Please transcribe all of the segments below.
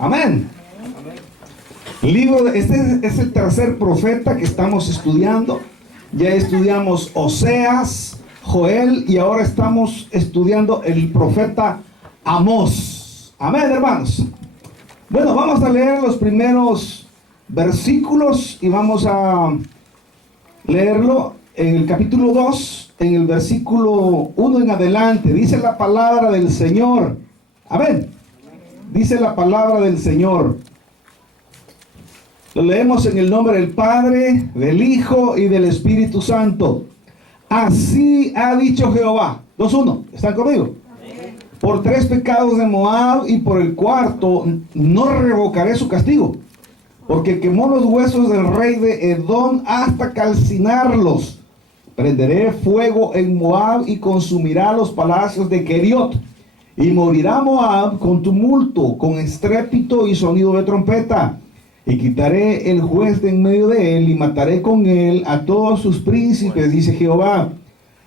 Amén. Este es el tercer profeta que estamos estudiando. Ya estudiamos Oseas, Joel y ahora estamos estudiando el profeta Amós. Amén, hermanos. Bueno, vamos a leer los primeros versículos y vamos a leerlo en el capítulo 2, en el versículo 1 en adelante. Dice la palabra del Señor. Amén. Dice la palabra del Señor. Lo leemos en el nombre del Padre, del Hijo y del Espíritu Santo. Así ha dicho Jehová. 2:1. ¿Están conmigo? Amén. Por 3 pecados de Moab y por el cuarto no revocaré su castigo, porque quemó los huesos del rey de Edom hasta calcinarlos. Prenderé fuego en Moab y consumirá los palacios de Keriot. Y morirá Moab con tumulto, con estrépito y sonido de trompeta. Y quitaré el juez de en medio de él y mataré con él a todos sus príncipes, dice Jehová.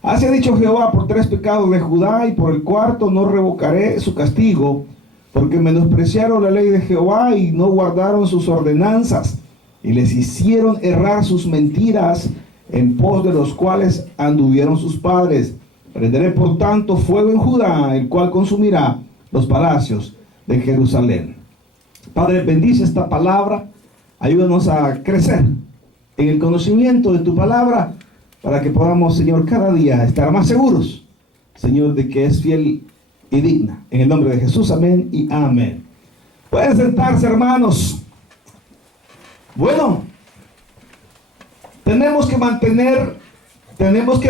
Así ha dicho Jehová: por 3 pecados de Judá y por el cuarto no revocaré su castigo, porque menospreciaron la ley de Jehová y no guardaron sus ordenanzas, y les hicieron errar sus mentiras, en pos de los cuales anduvieron sus padres. Prenderé por tanto fuego en Judá, el cual consumirá los palacios de Jerusalén. Padre, bendice esta palabra, ayúdanos a crecer en el conocimiento de tu palabra, para que podamos, Señor, cada día estar más seguros, Señor, de que es fiel y digna. En el nombre de Jesús, amén y amén. Pueden sentarse, hermanos. Bueno, tenemos que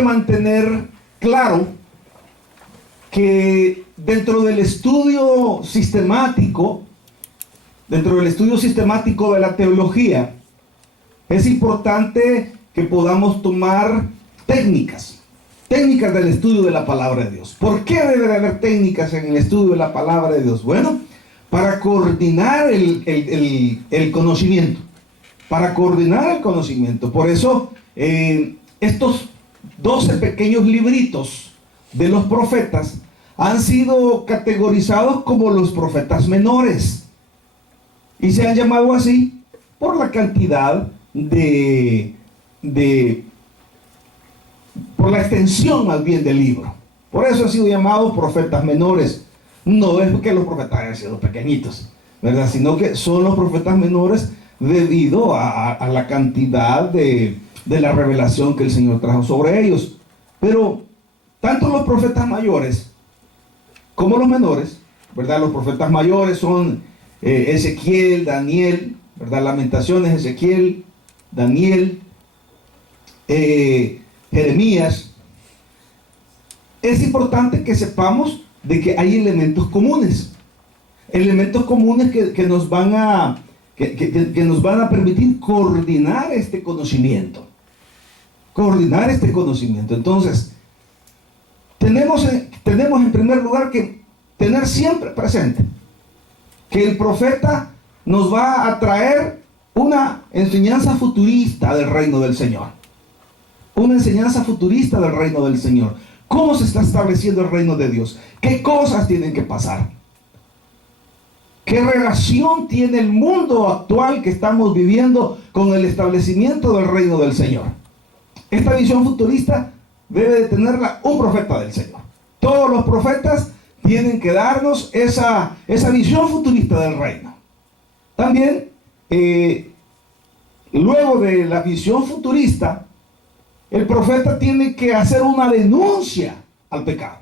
mantener claro que dentro del estudio sistemático de la teología, es importante que podamos tomar técnicas del estudio de la palabra de Dios. ¿Por qué debe de haber técnicas en el estudio de la palabra de Dios? Bueno, para coordinar el conocimiento. Por eso, estos 12 pequeños libritos de los profetas han sido categorizados como los profetas menores. Y se han llamado así por la cantidad por la extensión más bien del libro. Por eso han sido llamados profetas menores. No es porque los profetas hayan sido pequeñitos, ¿verdad? Sino que son los profetas menores debido a la cantidad de la revelación que el Señor trajo sobre ellos. Pero tanto los profetas mayores como los menores, ¿verdad? Los profetas mayores son Ezequiel, Daniel, ¿verdad? Lamentaciones, Ezequiel, Daniel, Jeremías. Es importante que sepamos de que hay elementos comunes que nos van a permitir coordinar este conocimiento. Entonces, tenemos en primer lugar que tener siempre presente que el profeta nos va a traer una enseñanza futurista del reino del Señor. ¿Cómo se está estableciendo el reino de Dios? ¿Qué cosas tienen que pasar? ¿Qué relación tiene el mundo actual que estamos viviendo con el establecimiento del reino del Señor? Esta visión futurista debe de tenerla un profeta del Señor. Todos los profetas tienen que darnos esa visión futurista del reino. También, luego de la visión futurista, el profeta tiene que hacer una denuncia al pecado.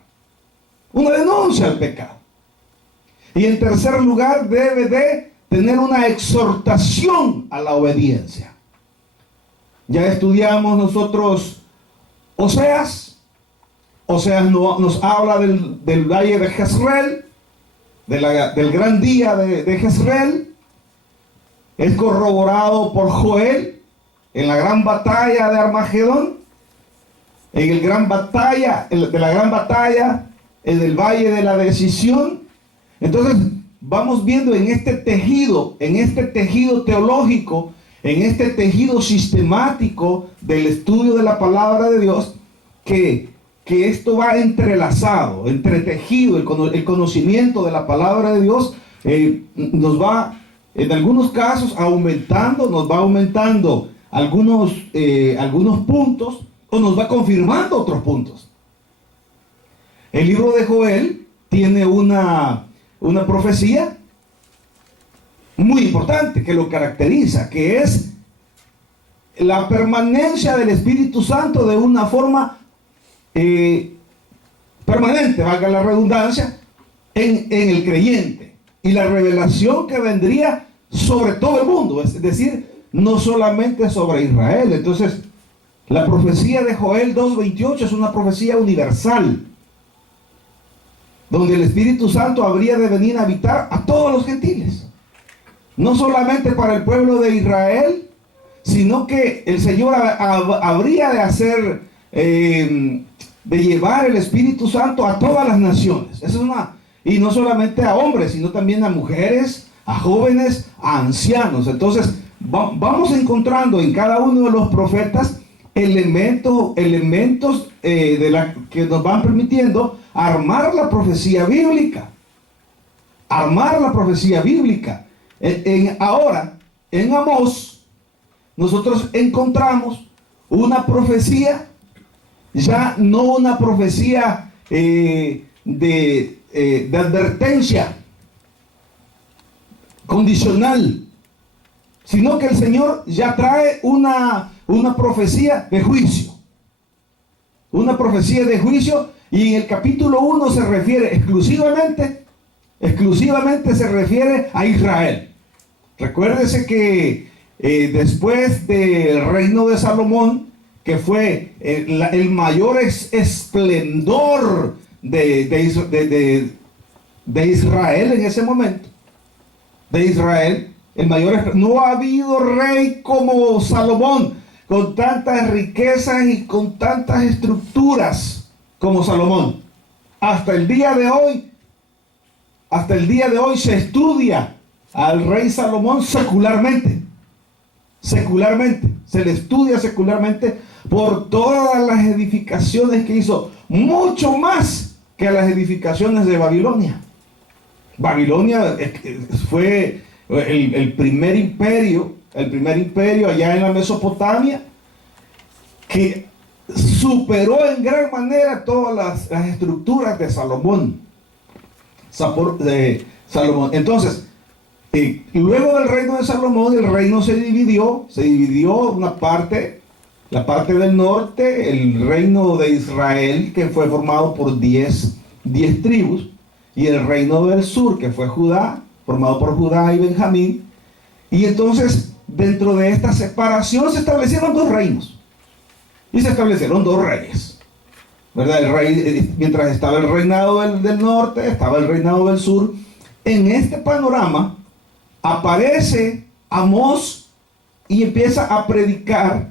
Y en tercer lugar, debe de tener una exhortación a la obediencia. Ya estudiamos nosotros Oseas nos habla del valle de Jezreel, del gran día de Jezreel. Es corroborado por Joel en la gran batalla de Armagedón, en la gran batalla, en el valle de la decisión. Entonces vamos viendo en este tejido teológico, en este tejido sistemático del estudio de la palabra de Dios, que esto va entrelazado, entretejido, el conocimiento de la palabra de Dios nos va, en algunos casos, nos va aumentando algunos puntos, o nos va confirmando otros puntos. El libro de Joel tiene una profecía muy importante que lo caracteriza, que es la permanencia del Espíritu Santo de una forma permanente, valga la redundancia, en el creyente, y la revelación que vendría sobre todo el mundo, es decir, no solamente sobre Israel. Entonces, la profecía de Joel 2:28 es una profecía universal, donde el Espíritu Santo habría de venir a habitar a todos los gentiles, no solamente para el pueblo de Israel, sino que el Señor habría de hacer, de llevar el Espíritu Santo a todas las naciones. Y no solamente a hombres, sino también a mujeres, a jóvenes, a ancianos. Entonces, vamos encontrando en cada uno de los profetas elementos que nos van permitiendo armar la profecía bíblica. Ahora, en Amós, nosotros encontramos una profecía, ya no una profecía de advertencia condicional, sino que el Señor ya trae una profecía de juicio. Una profecía de juicio, y en el capítulo 1 se refiere exclusivamente se refiere a Israel. Recuérdese que después del reino de Salomón, que fue el mayor esplendor de Israel en ese momento, no ha habido rey como Salomón, con tantas riquezas y con tantas estructuras como Salomón. Hasta el día de hoy se estudia al rey Salomón secularmente, se le estudia secularmente por todas las edificaciones que hizo, mucho más que las edificaciones de Babilonia. Babilonia fue el primer imperio allá en la Mesopotamia, que superó en gran manera todas las estructuras de Salomón. Entonces, luego del reino de Salomón, el reino se dividió una parte, la parte del norte, el reino de Israel, que fue formado por 10 tribus, y el reino del sur, que fue Judá, formado por Judá y Benjamín. Y entonces, dentro de esta separación se establecieron dos reinos, y se establecieron dos reyes, ¿verdad? Mientras estaba el reinado del norte, estaba el reinado del sur. En este panorama aparece Amós y empieza a predicar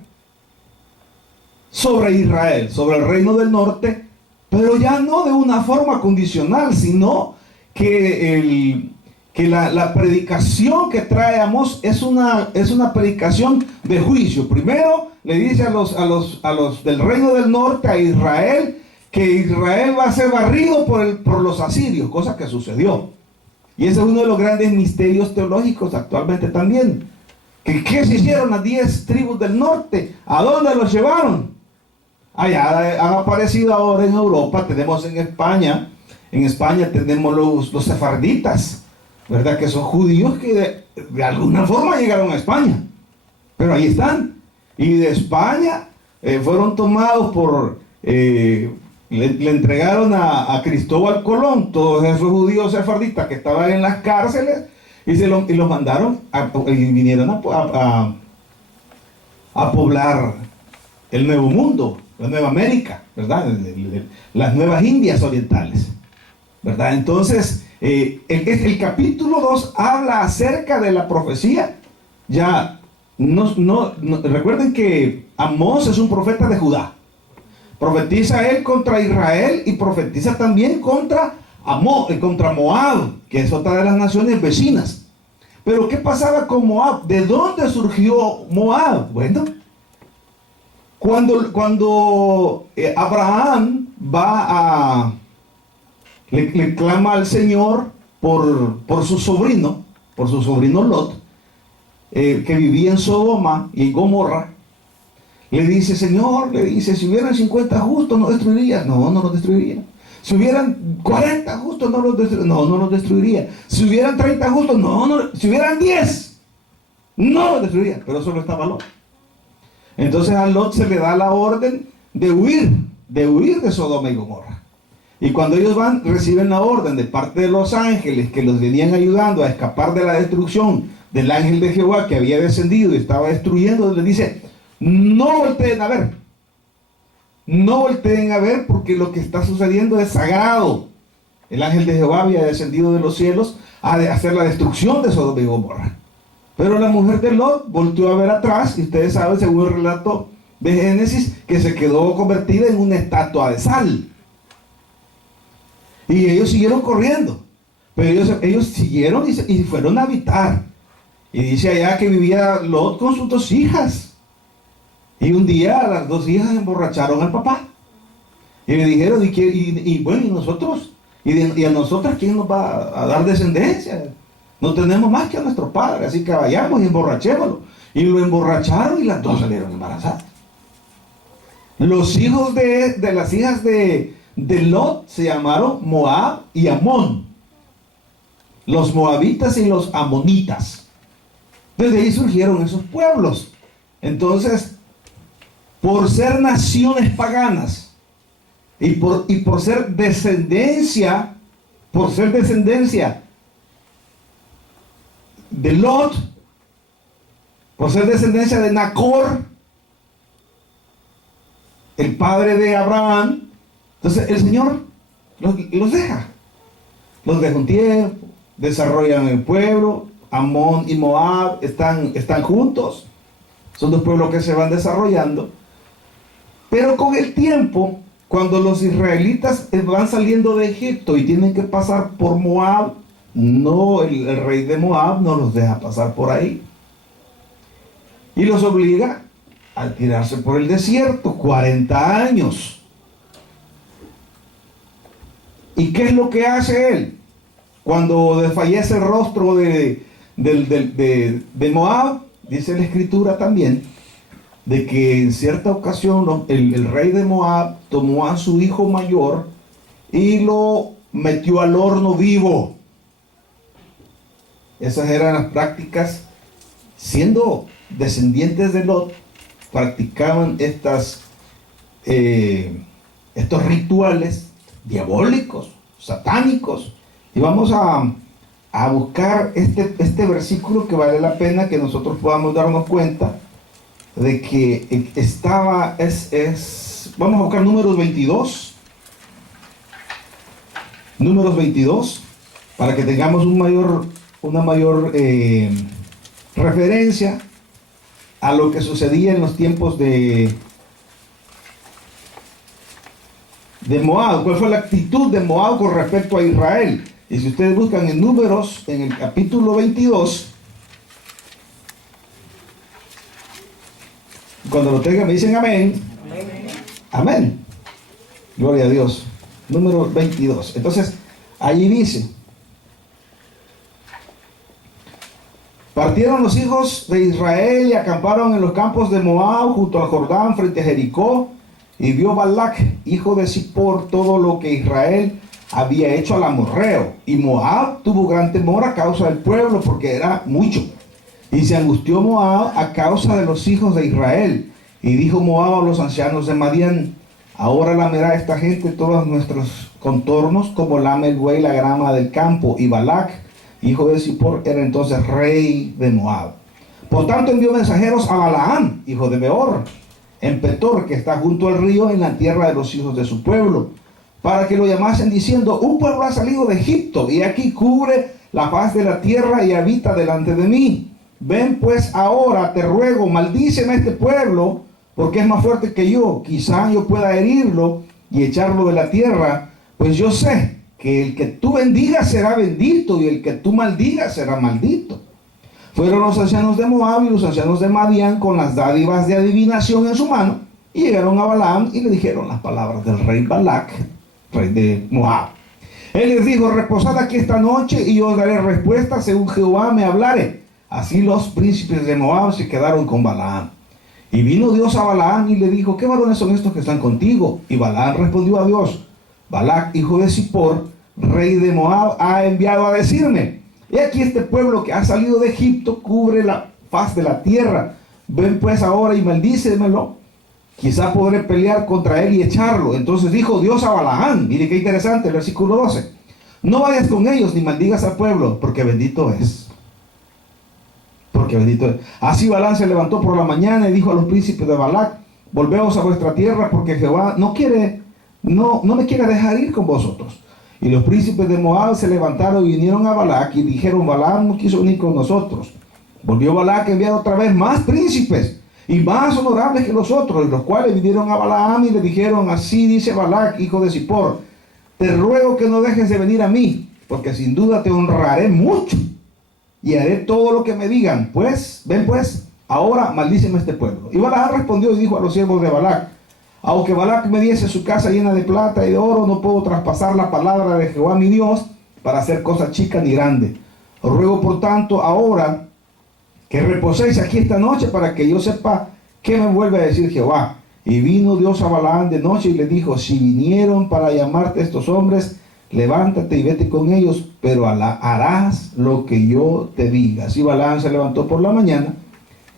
sobre Israel, sobre el reino del norte, pero ya no de una forma condicional, sino que la predicación que trae Amós es una predicación de juicio. Primero le dice a los del reino del norte, a Israel, que Israel va a ser barrido por los asirios, cosa que sucedió. Y ese es uno de los grandes misterios teológicos actualmente también. ¿Qué se hicieron las 10 tribus del norte? ¿A dónde los llevaron? Allá han aparecido ahora en Europa. Tenemos en España tenemos los sefarditas, ¿verdad? Que son judíos que de alguna forma llegaron a España, pero ahí están. Y de España fueron tomados le entregaron a Cristóbal Colón todos esos judíos sefarditas que estaban en las cárceles, y los mandaron y vinieron a poblar el Nuevo Mundo, la Nueva América, ¿verdad? Las nuevas Indias orientales, ¿verdad? Entonces, el capítulo 2 habla acerca de la profecía. Ya recuerden que Amós es un profeta de Judá. Profetiza él contra Israel y profetiza también contra Moab, que es otra de las naciones vecinas. Pero ¿qué pasaba con Moab? ¿De dónde surgió Moab? Bueno, cuando Abraham le clama al Señor por su sobrino Lot, que vivía en Sodoma y en Gomorra. Le dice, Señor, le dice, si hubieran 50 justos, ¿no destruiría? No, no los destruiría. Si hubieran 40 justos, no los destruiría. No, no los destruiría. Si hubieran 30 justos, no, no. Si hubieran 10, no los destruiría. Pero solo estaba Lot. Entonces a Lot se le da la orden de huir de Sodoma y Gomorra. Y cuando ellos van, reciben la orden de parte de los ángeles que los venían ayudando a escapar de la destrucción del ángel de Jehová que había descendido y estaba destruyendo. Les dice, no volteen a ver. No volteen a ver porque lo que está sucediendo es sagrado. El ángel de Jehová había descendido de los cielos a hacer la destrucción de Sodoma y Gomorra. Pero la mujer de Lot volteó a ver atrás, y ustedes saben, según el relato de Génesis, que se quedó convertida en una estatua de sal. Y ellos siguieron corriendo. Pero ellos siguieron y fueron a habitar. Y dice allá que vivía Lot con sus 2 hijas. Y un día las 2 hijas emborracharon al papá. Y le dijeron, bueno, ¿y nosotros? ¿Y a nosotras quién nos va a dar descendencia? No tenemos más que a nuestro padre, así que vayamos y emborrachémoslo. Y lo emborracharon y las 2 salieron embarazadas. Los hijos de las hijas de Lot se llamaron Moab y Amón. Los moabitas y los amonitas. Desde ahí surgieron esos pueblos. Entonces, por ser naciones paganas y por ser descendencia de Lot, por ser descendencia de Nacor, el padre de Abraham, entonces el Señor los deja un tiempo, desarrollan el pueblo. Amón y Moab están juntos, son 2 pueblos que se van desarrollando, pero con el tiempo, cuando los israelitas van saliendo de Egipto y tienen que pasar por Moab, no, el rey de Moab no los deja pasar por ahí y los obliga a tirarse por el desierto 40 años. ¿Y qué es lo que hace él? Cuando desfallece el rostro de Moab, dice la escritura también, de que en cierta ocasión el rey de Moab tomó a su hijo mayor y lo metió al horno vivo. Esas eran las prácticas. Siendo descendientes de Lot, practicaban estos rituales diabólicos, satánicos. Y vamos a buscar este versículo que vale la pena que nosotros podamos darnos cuenta de que vamos a buscar Números 22, para que tengamos una mayor referencia a lo que sucedía en los tiempos de Moab. ¿Cuál fue la actitud de Moab con respecto a Israel? Y si ustedes buscan en Números, en el capítulo 22, cuando lo tengan me dicen amén. Amén. Gloria a Dios. Número 22. Entonces, allí dice: partieron los hijos de Israel y acamparon en los campos de Moab junto al Jordán frente a Jericó. Y vio Balac, hijo de Zippor, todo lo que Israel había hecho al amorreo. Y Moab tuvo gran temor a causa del pueblo, porque era mucho. Y se angustió Moab a causa de los hijos de Israel. Y dijo Moab a los ancianos de Madián: ahora lamerá esta gente todos nuestros contornos, como lame el buey la grama del campo. Y Balac, hijo de Zippor, era entonces rey de Moab. Por tanto envió mensajeros a Balaam, hijo de Beor, en Petor, que está junto al río, en la tierra de los hijos de su pueblo, para que lo llamasen diciendo: un pueblo ha salido de Egipto, y aquí cubre la faz de la tierra y habita delante de mí. Ven pues ahora, te ruego, maldíceme a este pueblo, porque es más fuerte que yo. Quizá yo pueda herirlo y echarlo de la tierra, pues yo sé que el que tú bendigas será bendito, y el que tú maldigas será maldito. Fueron los ancianos de Moab y los ancianos de Madián con las dádivas de adivinación en su mano, y llegaron a Balaam y le dijeron las palabras del rey Balac, rey de Moab. Él les dijo: reposad aquí esta noche y yo os daré respuesta según Jehová me hablare. Así los príncipes de Moab se quedaron con Balaam. Y vino Dios a Balaam y le dijo: ¿qué varones son estos que están contigo? Y Balaam respondió a Dios: Balac, hijo de Zippor, rey de Moab, ha enviado a decirme: he aquí este pueblo que ha salido de Egipto cubre la faz de la tierra. Ven pues ahora y maldícemelo. Quizá podré pelear contra él y echarlo. Entonces dijo Dios a Balaam, mire qué interesante, el versículo 12: no vayas con ellos ni maldigas al pueblo, porque bendito es. Porque bendito es. Así Balaam se levantó por la mañana y dijo a los príncipes de Balac: volveos a vuestra tierra, porque Jehová no me quiere dejar ir con vosotros. Y los príncipes de Moab se levantaron y vinieron a Balac y dijeron: Balaam no quiso venir con nosotros. Volvió Balac a enviar otra vez más príncipes y más honorables que los otros, y los cuales vinieron a Balaam y le dijeron: así dice Balac, hijo de Zippor, te ruego que no dejes de venir a mí, porque sin duda te honraré mucho y haré todo lo que me digan. Pues, ven pues, ahora maldíceme este pueblo. Y Balaam respondió y dijo a los siervos de Balac: aunque Balac me diese su casa llena de plata y de oro, no puedo traspasar la palabra de Jehová mi Dios para hacer cosa chica ni grande. Os ruego por tanto ahora que reposéis aquí esta noche para que yo sepa qué me vuelve a decir Jehová. Y vino Dios a Balaam de noche y le dijo: si vinieron para llamarte estos hombres, levántate y vete con ellos, pero harás lo que yo te diga. Así Balaam se levantó por la mañana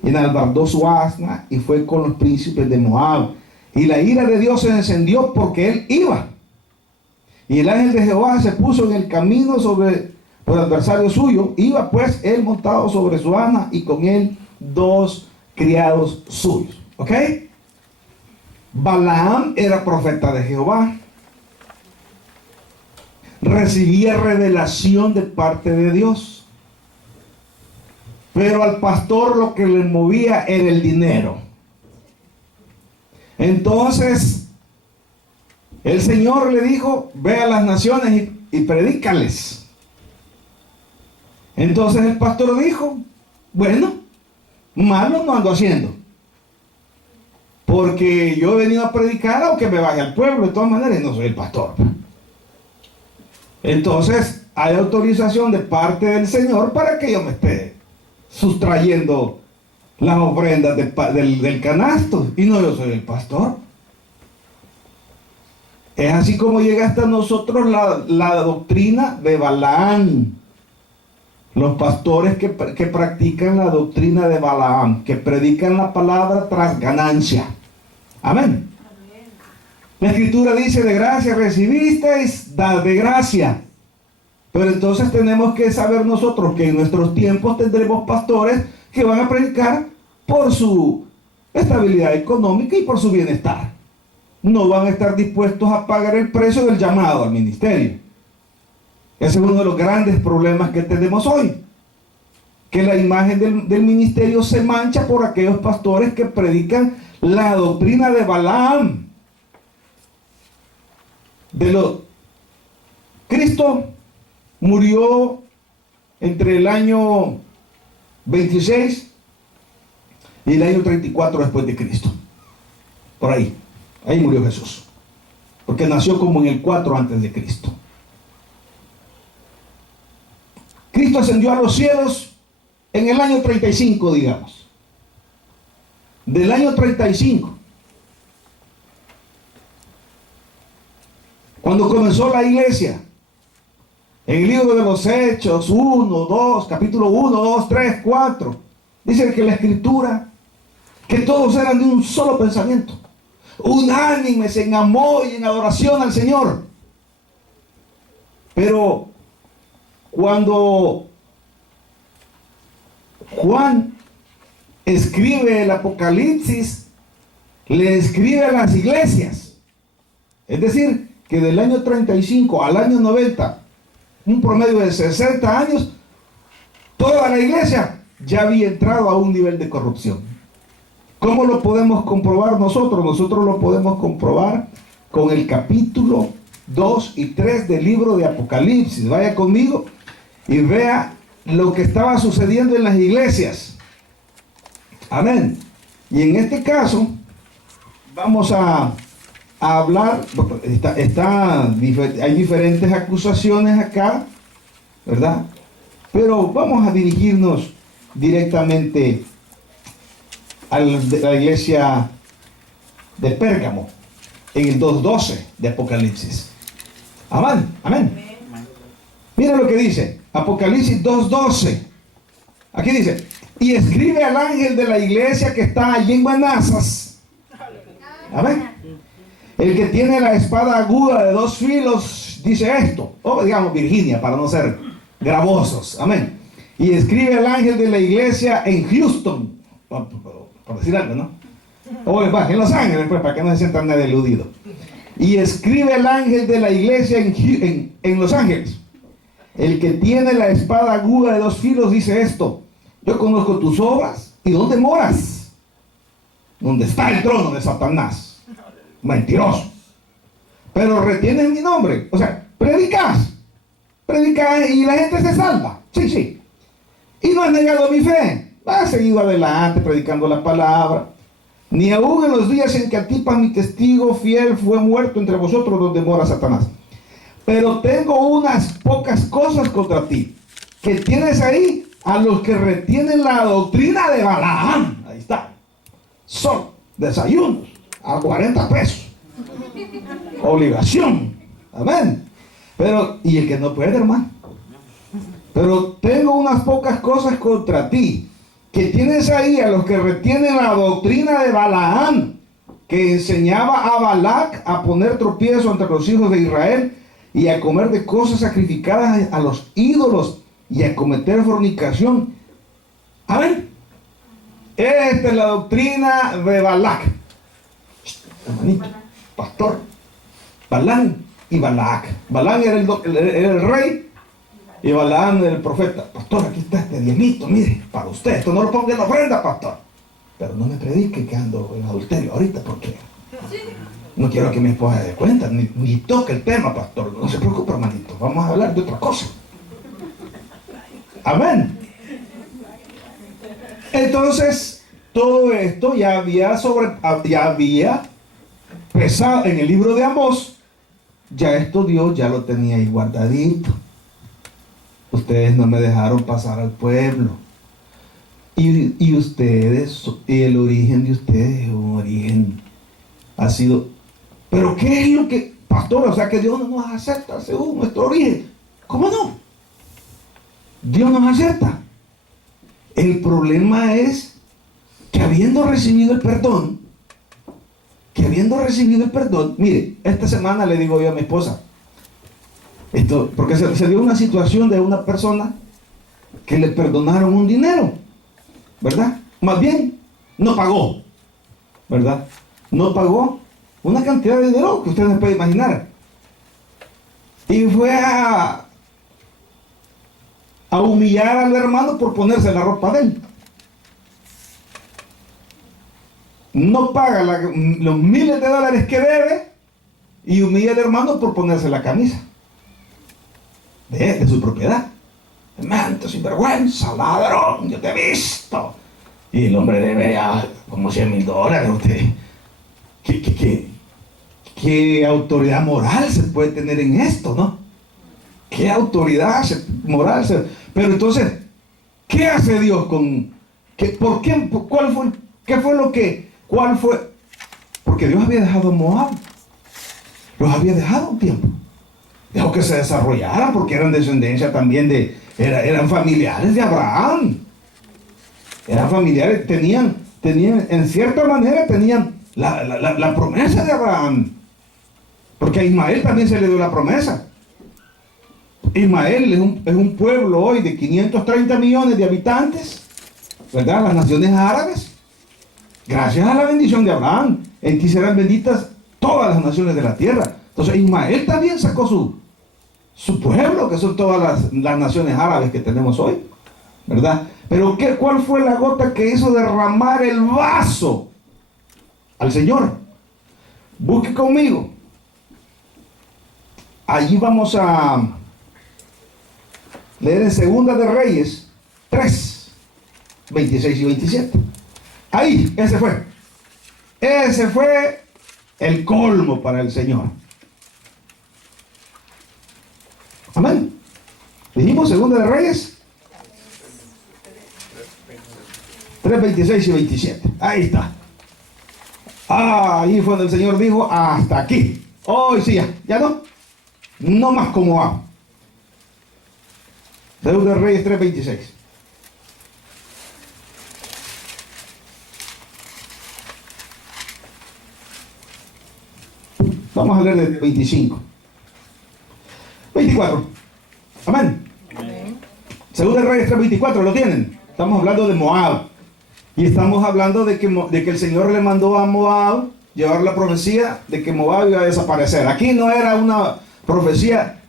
y enalbardó su asna y fue con los príncipes de Moab. Y la ira de Dios se encendió porque él iba. Y el ángel de Jehová se puso en el camino por adversario suyo. Iba pues él montado sobre su asna y con él 2 criados suyos. ¿Ok? Balaam era profeta de Jehová. Recibía revelación de parte de Dios. Pero al pastor lo que le movía era el dinero. Entonces el Señor le dijo: ve a las naciones y predícales. Entonces el pastor dijo: bueno, malo no ando haciendo, porque yo he venido a predicar aunque me vaya al pueblo de todas maneras, y no soy el pastor. Entonces hay autorización de parte del Señor para que yo me esté sustrayendo las ofrendas del canasto, y no yo soy el pastor. Es así como llega hasta nosotros la doctrina de Balaam. Los pastores que practican la doctrina de Balaam, que predican la palabra tras ganancia. Amén. La escritura dice: de gracia recibisteis, dad de gracia. Pero entonces tenemos que saber nosotros que en nuestros tiempos tendremos pastores que van a predicar por su estabilidad económica y por su bienestar. No van a estar dispuestos a pagar el precio del llamado al ministerio. Ese es uno de los grandes problemas que tenemos hoy, que la imagen del ministerio se mancha por aquellos pastores que predican la doctrina de Balaam. Cristo murió entre el año 26 y el año 34 después de Cristo. Por ahí murió Jesús, porque nació como en el 4 antes de Cristo. Cristo ascendió a los cielos en el año 35, digamos. Del año 35, cuando comenzó la iglesia, en el libro de los Hechos 1, 2, capítulo 1, 2, 3, 4, dice que la escritura, que todos eran de un solo pensamiento, unánimes en amor y en adoración al Señor. Pero cuando Juan escribe el Apocalipsis, le escribe a las iglesias. Es decir, que del año 35 al año 90, un promedio de 60 años, toda la iglesia ya había entrado a un nivel de corrupción. ¿Cómo lo podemos comprobar nosotros? Nosotros lo podemos comprobar con el capítulo 2 y 3 del libro de Apocalipsis. Vaya conmigo y vea lo que estaba sucediendo en las iglesias. Amén. Y en este caso vamos a a hablar, hay diferentes acusaciones acá, ¿verdad? Pero vamos a dirigirnos directamente a la iglesia de Pérgamo, en el 2:12 de Apocalipsis. Amén, amén. Mira lo que dice, Apocalipsis 2:12. Aquí dice, y escribe al ángel de la iglesia que está allí en Manasas. Amén. El que tiene la espada aguda de 2 filos dice esto, o digamos Virginia, para no ser gravosos. Amén. Y escribe al ángel de la iglesia en Houston, por decir algo, ¿no? O en Los Ángeles, pues, para que no se sientan deludidos. Y escribe al ángel de la iglesia en Los Ángeles. El que tiene la espada aguda de 2 filos dice esto: yo conozco tus obras y dónde moras, donde está el trono de Satanás. Mentiroso. Pero retienes mi nombre. O sea, predicas y la gente se salva. Sí. Y no has negado mi fe. Has seguido adelante predicando la palabra. Ni aún en los días en que Antipas, mi testigo fiel, fue muerto entre vosotros, donde mora Satanás. Pero tengo unas pocas cosas contra ti, que tienes ahí a los que retienen la doctrina de Balaam. Ahí está. Son desayunos a 40 pesos. Obligación. Amén. Pero, y el que no puede, hermano. Pero tengo unas pocas cosas contra ti, que tienes ahí a los que retienen la doctrina de Balaam, que enseñaba a Balac a poner tropiezo entre los hijos de Israel y a comer de cosas sacrificadas a los ídolos y a cometer fornicación. Amén. Esta es la doctrina de Balac. Hermanito, pastor, Balaam y Balac. Balaam era el rey y Balaam era el profeta. Pastor, aquí está este diezmito, mire, para usted. Esto no lo ponga en la ofrenda, pastor. Pero no me predique que ando en adulterio ahorita, porque no quiero que mi esposa se dé cuenta, ni toque el tema, pastor. No se preocupe, hermanito, vamos a hablar de otra cosa. Amén. Entonces, todo esto ya había pesado en el libro de Amós. Ya esto Dios ya lo tenía ahí guardadito. Ustedes no me dejaron pasar al pueblo. Y ustedes, y el origen de ustedes, un origen ha sido. Pero ¿qué es lo que, pastor? O sea, que Dios no nos acepta según nuestro origen. ¿Cómo no? Dios nos acepta. El problema es que habiendo recibido el perdón, mire, esta semana le digo yo a mi esposa, porque se dio una situación de una persona que le perdonaron un dinero, ¿verdad? Más bien, no pagó, ¿verdad? No pagó una cantidad de dinero que usted no puede imaginar. Y fue a humillar al hermano por ponerse la ropa de él. No paga los miles de dólares que debe y humilla al hermano por ponerse la camisa de su propiedad. Hermano, sinvergüenza, ladrón, yo te he visto. Y el hombre debe ya como $100,000. Usted, ¿qué autoridad moral se puede tener en esto, no? ¿Qué autoridad moral se... Pero entonces, ¿qué hace Dios con... ¿Cuál fue? Porque Dios había dejado a Moab. Los había dejado un tiempo. Dejó que se desarrollaran porque eran descendencia también eran familiares de Abraham. Eran familiares, tenían, en cierta manera, tenían la promesa de Abraham. Porque a Ismael también se le dio la promesa. Ismael es un pueblo hoy de 530 millones de habitantes, ¿verdad? Las naciones árabes. Gracias a la bendición de Abraham, en ti serán benditas todas las naciones de la tierra. Entonces Ismael también sacó su pueblo, que son todas las naciones árabes que tenemos hoy, ¿verdad? Pero ¿cuál fue la gota que hizo derramar el vaso al Señor? Busque conmigo. Allí vamos a leer en Segunda de Reyes 3, 26 y 27. Ahí, ese fue el colmo para el Señor. Amén. Dijimos Segunda de Reyes 3, 26 y 27. Ahí está. Ahí fue donde el Señor dijo, hasta aquí. Hoy sí, ya no. No más como va. Segunda de Reyes 3, 26. Vamos a leer de 25. 24. Amén. Amén. Segunda de Reyes 3, 24. ¿Lo tienen? Estamos hablando de Moab. Y estamos hablando de que el Señor le mandó a Moab llevar la profecía de que Moab iba a desaparecer. Aquí no era una profecía,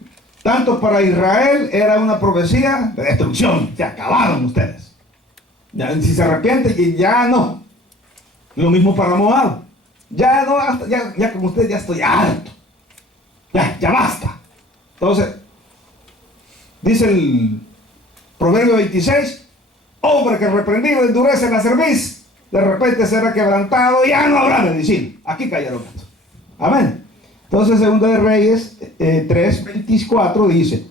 tanto para Israel, era una profecía de destrucción. Se acabaron ustedes. Ya, si se arrepienten, ya no. Lo mismo para Moab. Ya no, ya como ustedes ya estoy harto. Ya basta. Entonces, dice el Proverbio 26, hombre que reprendido endurece la cerviz, de repente será quebrantado y ya no habrá medicina. Aquí cayeron estos. Amén. Entonces, Segunda de Reyes 3:24 dice,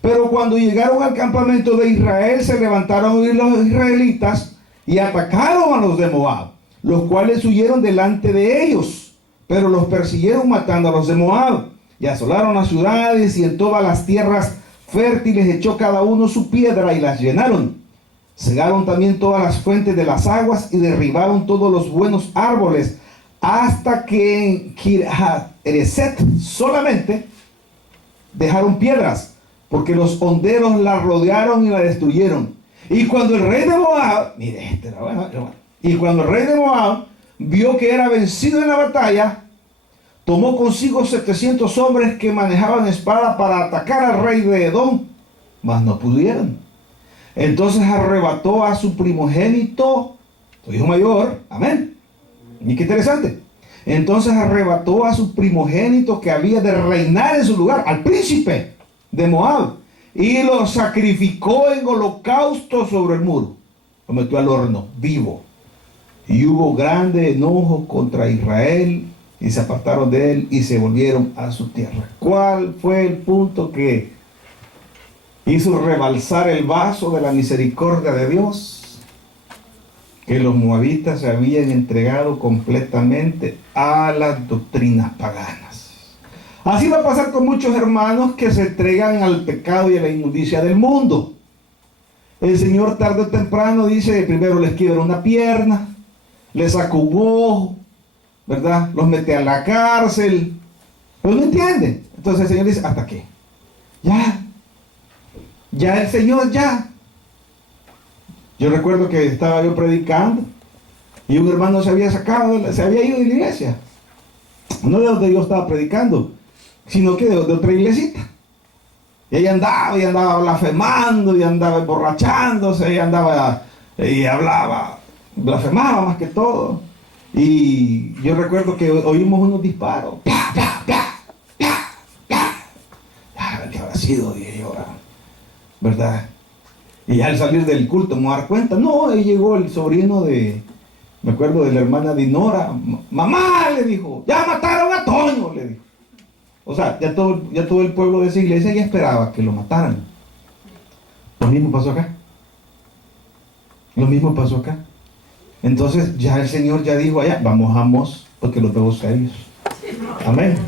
pero cuando llegaron al campamento de Israel, se levantaron los israelitas y atacaron a los de Moab, los cuales huyeron delante de ellos, pero los persiguieron matando a los de Moab, y asolaron las ciudades, y en todas las tierras fértiles echó cada uno su piedra y las llenaron. Cegaron también todas las fuentes de las aguas y derribaron todos los buenos árboles, hasta que en Kir-Hareset solamente dejaron piedras, porque los honderos la rodearon y la destruyeron. Y cuando el rey de Moab, mire, este era bueno, y cuando el rey de Moab vio que era vencido en la batalla, tomó consigo 700 hombres que manejaban espada para atacar al rey de Edom, mas no pudieron. Entonces arrebató a su primogénito, su hijo mayor, amén. Y qué interesante. Entonces arrebató a su primogénito que había de reinar en su lugar, al príncipe de Moab, y lo sacrificó en holocausto sobre el muro. Lo metió al horno, vivo. Y hubo grande enojo contra Israel, y se apartaron de él y se volvieron a su tierra. ¿Cuál fue el punto que hizo rebalsar el vaso de la misericordia de Dios? Que los moabitas se habían entregado completamente a las doctrinas paganas. Así va a pasar con muchos hermanos que se entregan al pecado y a la inmundicia del mundo. El Señor tarde o temprano dice, primero les quiebra una pierna, les saca un ojo, ¿verdad? Los mete a la cárcel. Pero no entienden. Entonces el Señor dice, ¿hasta qué? Ya el Señor ya. Yo recuerdo que estaba yo predicando y un hermano se había ido de la iglesia. No de donde yo estaba predicando, sino que de otra iglesita. Y ella andaba blasfemando, y andaba emborrachándose, y andaba y hablaba, blasfemaba más que todo. Y yo recuerdo que oímos unos disparos. ¡Pla, pla, pla, pla, pla! ¿Qué habrá sido? Dije yo, ¿verdad? Y ya al salir del culto me voy a dar cuenta. No, ahí llegó el sobrino me acuerdo de la hermana Dinora. Mamá, le dijo, ya mataron a Toño, le dijo. O sea, ya todo el pueblo de esa iglesia ya esperaba que lo mataran. Lo mismo pasó acá. Lo mismo pasó acá. Entonces ya el Señor ya dijo allá, vamos, porque los veo serios. Amén.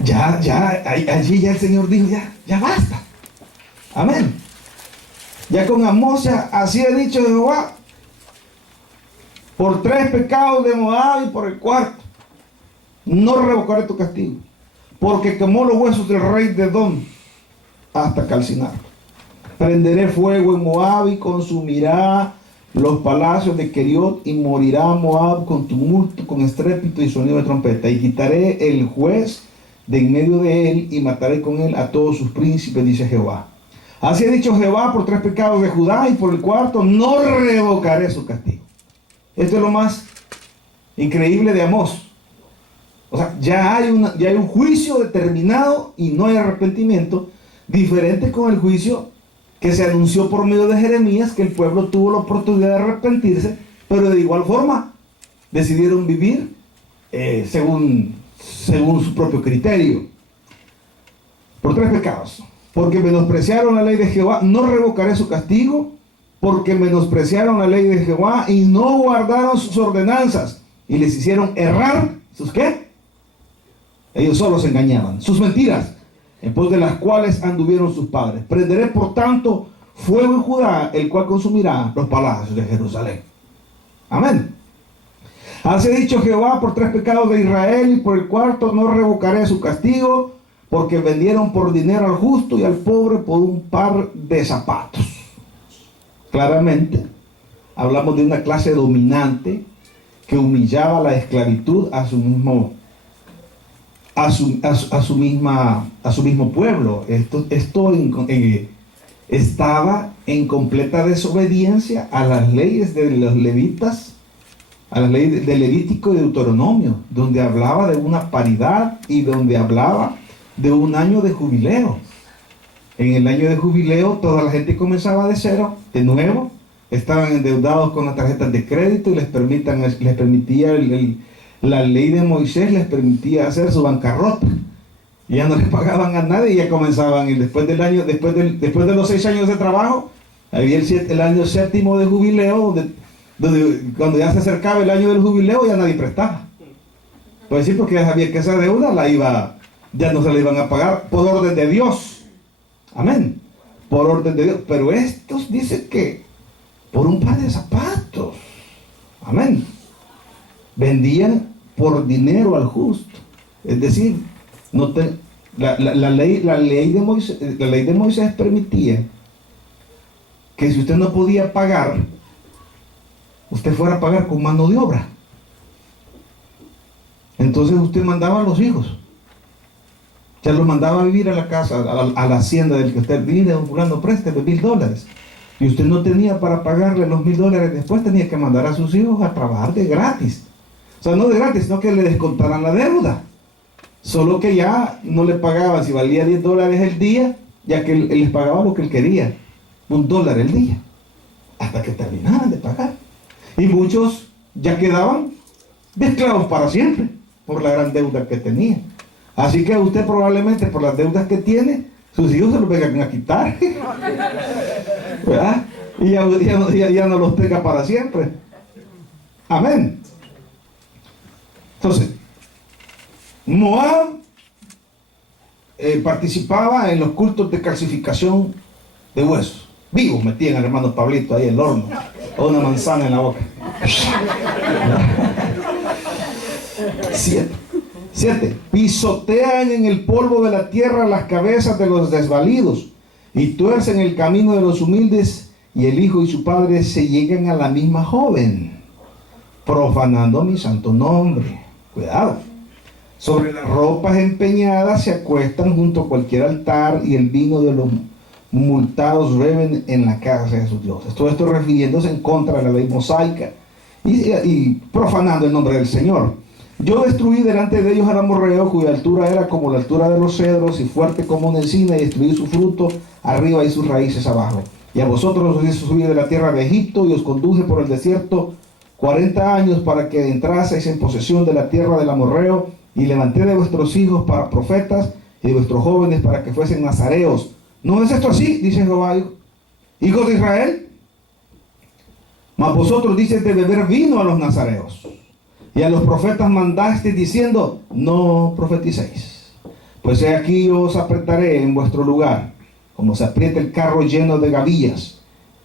Allí ya el Señor dijo, ya basta. Amén. Ya con Amós, así ha dicho Jehová, por 3 pecados de Moab y por el 4, no revocaré tu castigo, porque quemó los huesos del rey de Edom hasta calcinarlo. Prenderé fuego en Moab y consumirá los palacios de Keriot, y morirá Moab con tumulto, con estrépito y sonido de trompeta. Y quitaré el juez de en medio de él, y mataré con él a todos sus príncipes, dice Jehová. Así ha dicho Jehová, por 3 pecados de Judá, y por el 4 no revocaré su castigo. Esto es lo más increíble de Amós. O sea, ya hay un juicio determinado y no hay arrepentimiento, diferente con el juicio que se anunció por medio de Jeremías, que el pueblo tuvo la oportunidad de arrepentirse, pero de igual forma decidieron vivir según su propio criterio. Por 3 pecados. Porque menospreciaron la ley de Jehová, no revocaré su castigo, porque menospreciaron la ley de Jehová y no guardaron sus ordenanzas y les hicieron errar. ¿Sus qué? Ellos solo se engañaban. Sus mentiras, en pos de las cuales anduvieron sus padres. Prenderé por tanto fuego en Judá, el cual consumirá los palacios de Jerusalén. Amén. Así ha dicho Jehová: por 3 pecados de Israel, y por el cuarto no revocaré su castigo, porque vendieron por dinero al justo y al pobre por un par de zapatos. Claramente hablamos de una clase dominante que humillaba la esclavitud a su mismo pueblo. Esto estaba en completa desobediencia a las leyes de los levitas, a las leyes de Levítico y Deuteronomio, donde hablaba de una paridad y donde hablaba de un año de jubileo. En el año de jubileo toda la gente comenzaba de cero, de nuevo. Estaban endeudados con las tarjetas de crédito y les permitía la ley de Moisés, les permitía hacer su bancarrota. Y ya no les pagaban a nadie y ya comenzaban. Y después de los 6 años de trabajo, había el año 7º de jubileo, donde cuando ya se acercaba el año del jubileo ya nadie prestaba. Pues sí, porque ya sabía que esa deuda ya no se la iban a pagar por orden de Dios. Amén. Por orden de Dios. Pero estos dicen que por un par de zapatos. Amén. Vendían por dinero al justo. Es decir, la ley de Moisés permitía que si usted no podía pagar, usted fuera a pagar con mano de obra. Entonces usted mandaba a los hijos. Ya los mandaba a vivir a la casa, a la hacienda del que usted vive, don fulano, présteme $1000. Y usted no tenía para pagarle los $1000, después tenía que mandar a sus hijos a trabajar de gratis. O sea, no de gratis, sino que le descontaran la deuda. Solo que ya no le pagaban, si valía $10 el día, ya que él les pagaba lo que él quería, $1 el día, hasta que terminaran de pagar. Y muchos ya quedaban de esclavos para siempre, por la gran deuda que tenían. Así que usted probablemente, por las deudas que tiene, sus hijos se los vengan a quitar, ¿verdad? Y ya no los tenga para siempre. Amén. Entonces, Moab participaba en los cultos de calcificación de huesos. Vivos metían al hermano Pablito ahí en el horno, o una manzana en la boca. 7. Pisotean en el polvo de la tierra las cabezas de los desvalidos y tuercen el camino de los humildes, y el hijo y su padre se llegan a la misma joven, profanando mi santo nombre. Cuidado. Sobre las ropas empeñadas se acuestan junto a cualquier altar, y el vino de los multados beben en la casa de sus dioses. Todo esto refiriéndose en contra de la ley mosaica y profanando el nombre del Señor. Yo destruí delante de ellos al amorreo, cuya altura era como la altura de los cedros y fuerte como una encina, y destruí su fruto arriba y sus raíces abajo. Y a vosotros os hice subir de la tierra de Egipto y os conduje por el desierto 40 años para que entraseis en posesión de la tierra del amorreo, y levanté de vuestros hijos para profetas y de vuestros jóvenes para que fuesen nazareos. ¿No es esto así?, dice Jehová, hijos de Israel. Mas vosotros dices de beber vino a los nazareos, y a los profetas mandaste diciendo: no profeticéis. Pues he aquí yo os apretaré en vuestro lugar, como se aprieta el carro lleno de gavillas,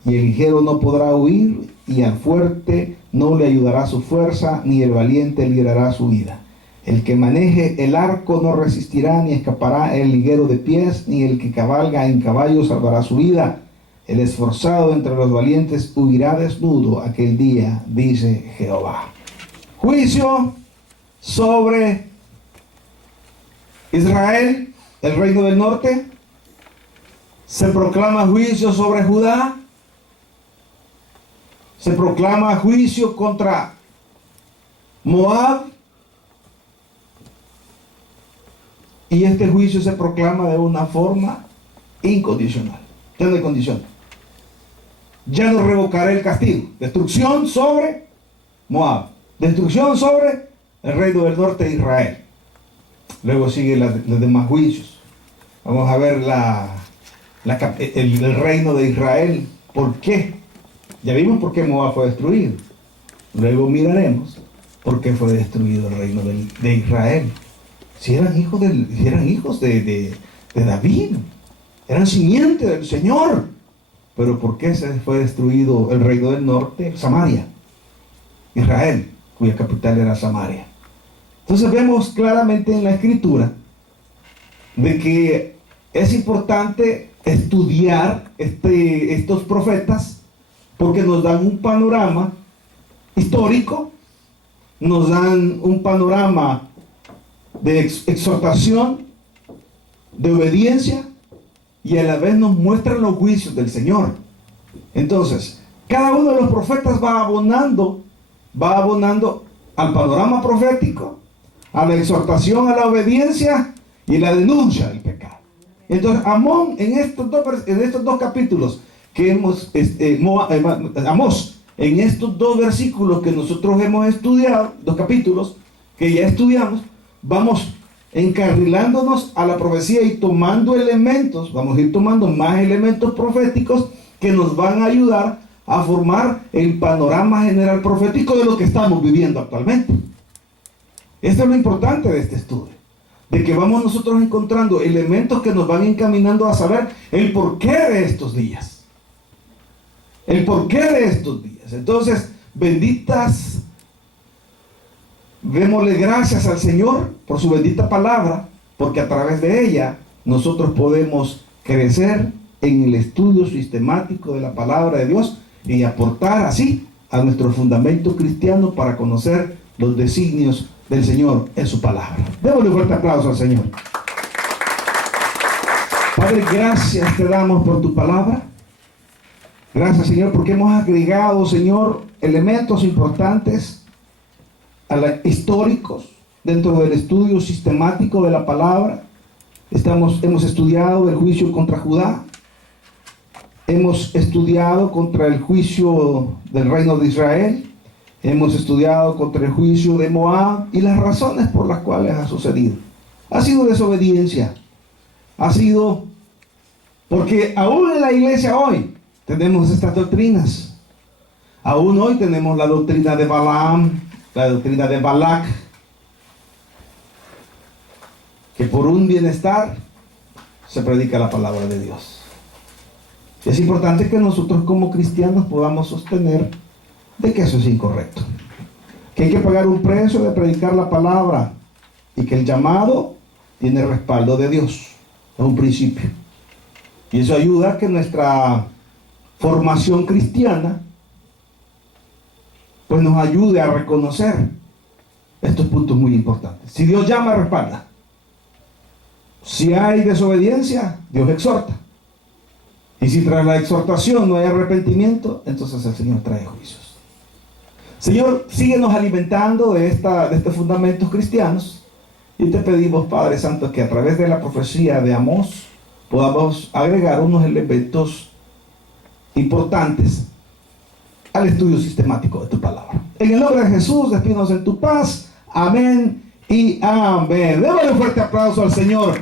y el ligero no podrá huir, y al fuerte no le ayudará su fuerza, ni el valiente librará su vida. El que maneje el arco no resistirá, ni escapará el liguero de pies, ni el que cabalga en caballo salvará su vida. El esforzado entre los valientes huirá desnudo aquel día, dice Jehová. Juicio sobre Israel, el reino del norte. Se proclama juicio sobre Judá. Se proclama juicio contra Moab. Y este juicio se proclama de una forma incondicional. Ya no hay condición. Ya no revocaré el castigo. Destrucción sobre Moab. Destrucción sobre el reino del norte de Israel. Luego siguen los demás juicios. Vamos a ver el reino de Israel. ¿Por qué? Ya vimos por qué Moab fue destruido. Luego miraremos por qué fue destruido el reino de Israel. Si eran hijos de David, eran simiente del Señor. Pero ¿por qué se fue destruido el reino del norte? Samaria, Israel, cuya capital era Samaria. Entonces vemos claramente en la Escritura de que es importante estudiar estos profetas, porque nos dan un panorama histórico, nos dan un panorama de exhortación, de obediencia, y a la vez nos muestran los juicios del Señor. Entonces, cada uno de los profetas va abonando al panorama profético, a la exhortación, a la obediencia y la denuncia del pecado. Entonces, Amós, en estos dos capítulos que Amós, en estos dos versículos que nosotros hemos estudiado, dos capítulos que ya estudiamos, vamos encarrilándonos a la profecía y tomando elementos, vamos a ir tomando más elementos proféticos que nos van a ayudar a formar el panorama general profético de lo que estamos viviendo actualmente. Esto es lo importante de este estudio, de que vamos nosotros encontrando elementos que nos van encaminando a saber el porqué de estos días. El porqué de estos días. Entonces, démosle gracias al Señor por su bendita palabra, porque a través de ella nosotros podemos crecer en el estudio sistemático de la palabra de Dios y aportar así a nuestro fundamento cristiano para conocer los designios del Señor en su palabra. Démosle un fuerte aplauso al Señor. Padre, gracias te damos por tu palabra. Gracias, Señor, porque hemos agregado, Señor, elementos importantes históricos dentro del estudio sistemático de la palabra. Hemos estudiado el juicio contra Judá, hemos estudiado contra el juicio del reino de Israel, hemos estudiado contra el juicio de Moab y las razones por las cuales ha sucedido. Ha sido desobediencia, ha sido porque aún en la iglesia hoy tenemos estas doctrinas. Aún hoy tenemos la doctrina de Balaam, la doctrina de Balac, que por un bienestar se predica la palabra de Dios. Es importante que nosotros como cristianos podamos sostener de que eso es incorrecto, que hay que pagar un precio de predicar la palabra y que el llamado tiene respaldo de Dios, es un principio, y eso ayuda a que nuestra formación cristiana pues nos ayude a reconocer estos puntos muy importantes. Si Dios llama, respalda. Si hay desobediencia, Dios exhorta. Y si tras la exhortación no hay arrepentimiento, entonces el Señor trae juicios. Señor, síguenos alimentando de estos fundamentos cristianos. Y te pedimos, Padre Santo, que a través de la profecía de Amós podamos agregar unos elementos importantes al estudio sistemático de tu palabra. En el nombre de Jesús, despídanos en tu paz. Amén y amén. Démosle un fuerte aplauso al Señor.